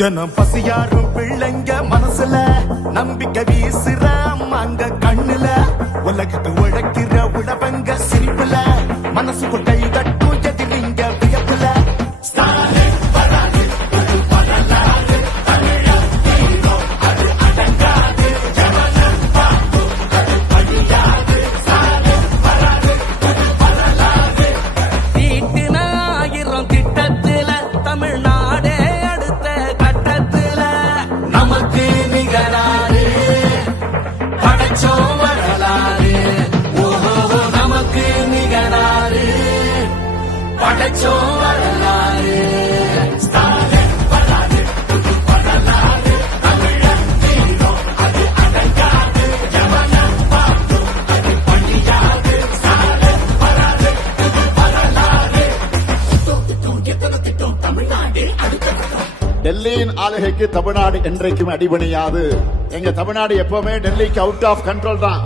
தினம் பசியாரும் பிள்ளைங்க மனசுல நம்பிக்கை வீசுற அம்மாங்க கண்ணுல உலகத்து உழைக்கிற உழவங்க சிரிப்புல மனசுக்குள் கை கட்டும் எதிரிங்க வியப்புல தமிழ்நாடே அடுத்த கட்டத்துல நமக்கு நிகராறு படைச்சோம் வரலாறு. ஓஹோ நமக்கு நிகராறு படைச்சோம் வரலாறு. டெல்லியின் ஆளுகைக்கு தமிழ்நாடு என்றைக்கும் அடிபணியாது. எங்க தமிழ்நாடு எப்பவுமே டெல்லிக்கு அவுட் ஆஃப் கண்ட்ரோல் தான்.